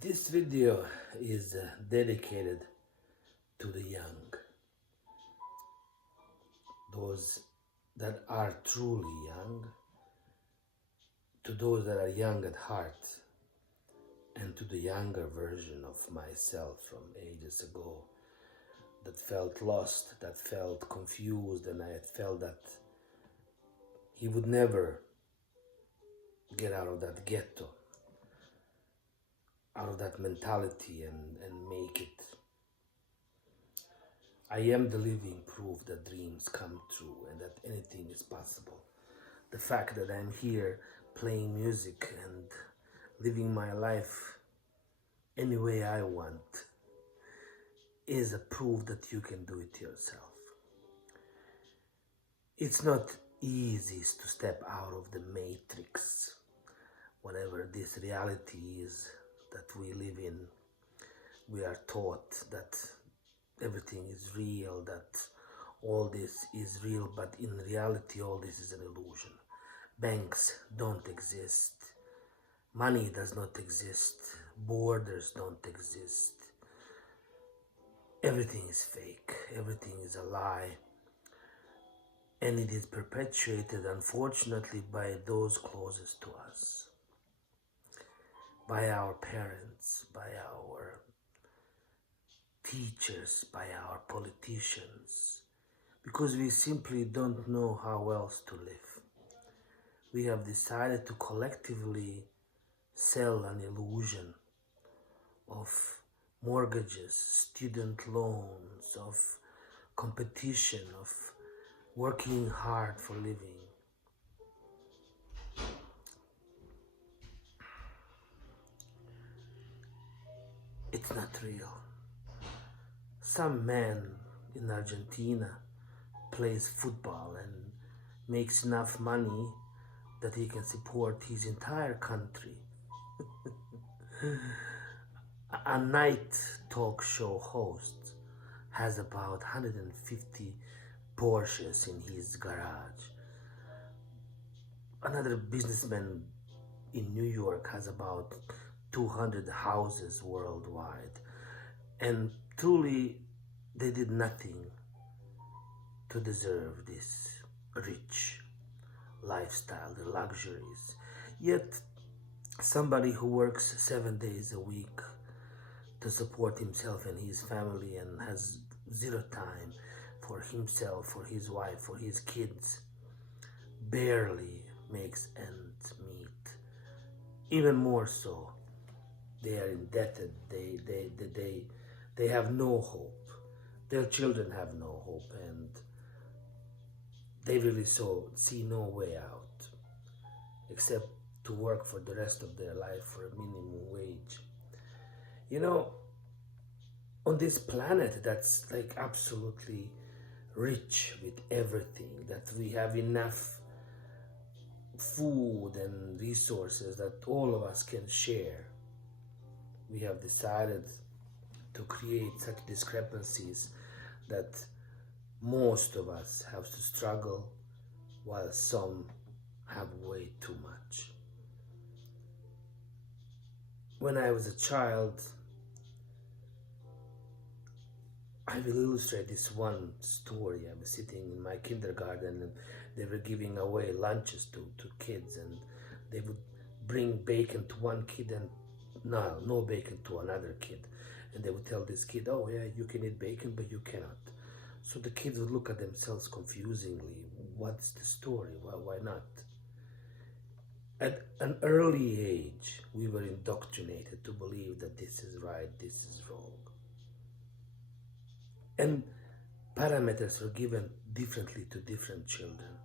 This video is dedicated to the young, those that are truly young, to those that are young at heart, and to the younger version of myself from ages ago that felt lost, that felt confused, and I felt that he would never get out of that ghetto, out of that mentality and make it. I am the living proof that dreams come true and that anything is possible. The fact that I'm here playing music and living my life any way I want is a proof that you can do it yourself. It's not easy to step out of the matrix, whatever this reality is that we live in. We are taught that everything is real, that all this is real, but in reality all this is an illusion. Banks don't exist, money does not exist, borders don't exist. Everything is fake, everything is a lie, and it is perpetuated, unfortunately, by those closest to us, by our parents, by our teachers, by our politicians, because we simply don't know how else to live. We have decided to collectively sell an illusion of mortgages, student loans, of competition, of working hard for living. It's not real. Some man in Argentina plays football and makes enough money that he can support his entire country. A night talk show host has about 150 Porsches in his garage. Another businessman in New York has about 200 houses worldwide. And truly, they did nothing to deserve this rich lifestyle, the luxuries. Yet, somebody who works 7 days a week to support himself and his family and has zero time for himself, for his wife, for his kids, barely makes ends meet. Even more so, they are indebted. They have no hope. Their children have no hope, and they really see no way out except to work for the rest of their life for a minimum wage. You know, on this planet that's like absolutely rich with everything, that we have enough food and resources that all of us can share, we have decided to create such discrepancies that most of us have to struggle while some have way too much. When I was a child, I will illustrate this one story. I was sitting in my kindergarten and they were giving away lunches to kids, and they would bring bacon to one kid and no bacon to another kid. And they would tell this kid, oh yeah, you can eat bacon, but you cannot. So the kids would look at themselves confusingly. What's the story? Why not? At an early age, we were indoctrinated to believe that this is right, this is wrong. And parameters were given differently to different children.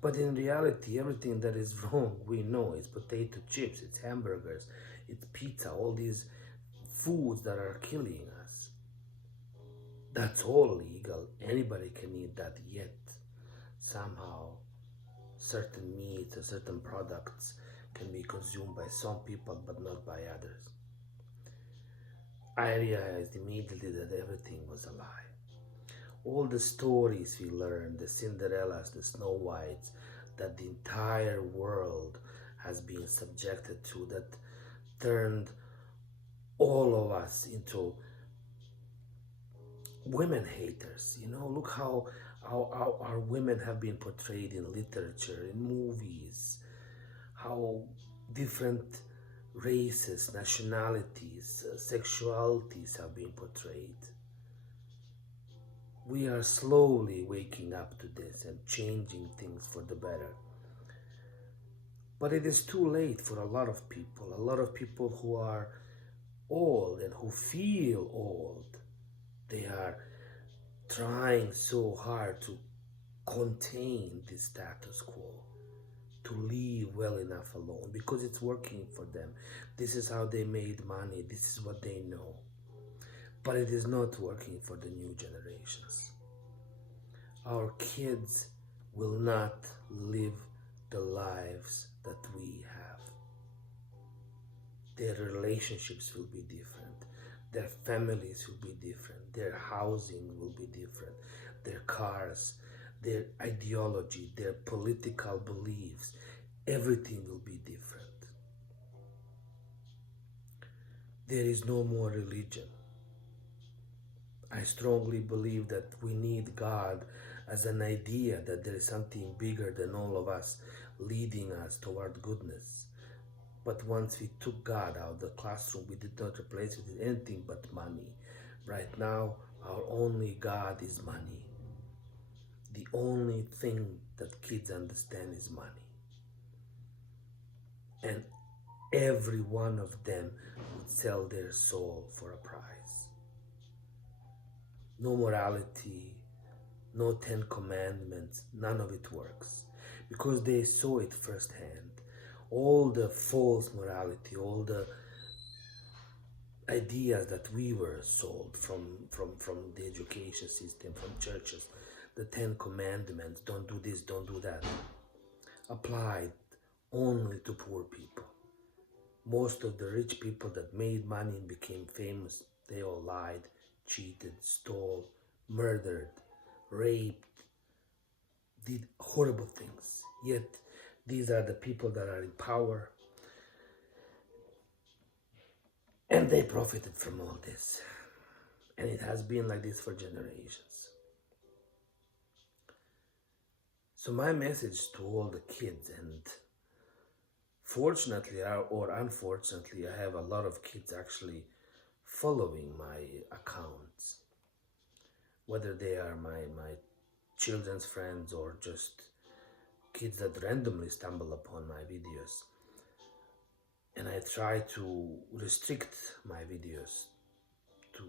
But in reality, everything that is wrong, we know. It's potato chips, it's hamburgers, it's pizza, all these foods that are killing us. That's all legal. Anybody can eat that, yet somehow certain meats or certain products can be consumed by some people but not by others. I realized immediately that everything was a lie. All the stories we learned, the Cinderellas, the Snow Whites, that the entire world has been subjected to, that turned all of us into women haters. You know, look how our women have been portrayed in literature, in movies, how different races, nationalities, sexualities have been portrayed. We are slowly waking up to this and changing things for the better. But it is too late for a lot of people. A lot of people who are old and who feel old, they are trying so hard to contain the status quo, to leave well enough alone because it's working for them. This is how they made money. This is what they know. But it is not working for the new generations. Our kids will not live the lives that we have. Their relationships will be different. Their families will be different. Their housing will be different. Their cars, their ideology, their political beliefs, everything will be different. There is no more religion. I strongly believe that we need God as an idea, that there is something bigger than all of us leading us toward goodness. But once we took God out of the classroom, we did not replace it with anything but money. Right now, our only God is money. The only thing that kids understand is money. And every one of them would sell their soul for a price. No morality, no 10 commandments, none of it works. Because they saw it firsthand. All the false morality, all the ideas that we were sold from the education system, from churches, the 10 commandments, don't do this, don't do that, applied only to poor people. Most of the rich people that made money and became famous, they all lied, cheated, stole, murdered, raped, did horrible things. Yet these are the people that are in power, and they profited from all this. And it has been like this for generations. So my message to all the kids, and fortunately or unfortunately, I have a lot of kids actually following my accounts, whether they are my children's friends or just kids that randomly stumble upon my videos. And I try to restrict my videos to,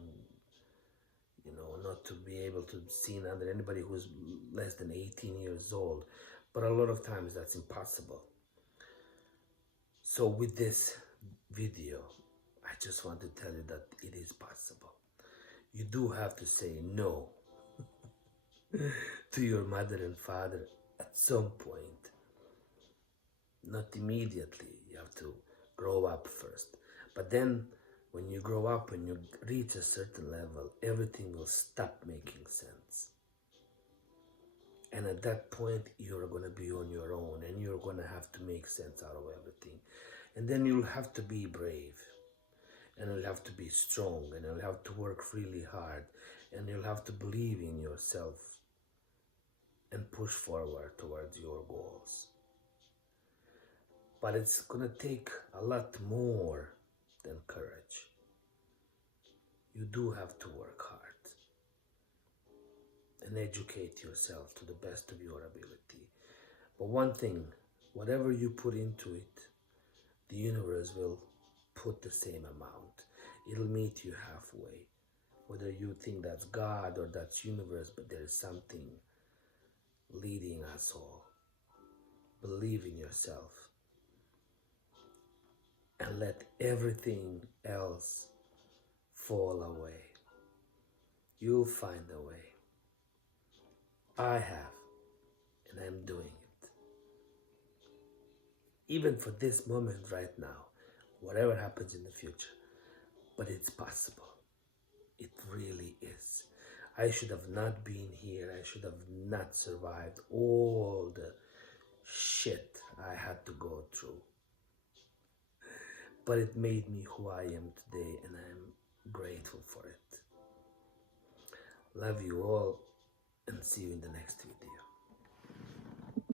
not to be able to be seen under anybody who's less than 18 years old. But a lot of times that's impossible. So with this video, I just want to tell you that it is possible. You do have to say no to your mother and father at some point. Not immediately. You have to grow up first. But then when you grow up and you reach a certain level, everything will stop making sense. And at that point, you're going to be on your own and you're going to have to make sense out of everything. And then you'll have to be brave. And you'll have to be strong. And you'll have to work really hard. And you'll have to believe in yourself and push forward towards your goals. But it's going to take a lot more than courage. You do have to work hard and educate yourself to the best of your ability. But one thing, whatever you put into it, the universe will put the same amount. It'll meet you halfway. Whether you think that's God or that's universe, but there is something leading us all. Believe in yourself. And let everything else fall away. You'll find a way. I have, and I'm doing it. Even for this moment right now, whatever happens in the future, but it's possible. It really is. I should have not been here. I should have not survived all the shit I had to go through. but it made me who I am today, and I'm grateful for it. Love you all, and see you in the next video.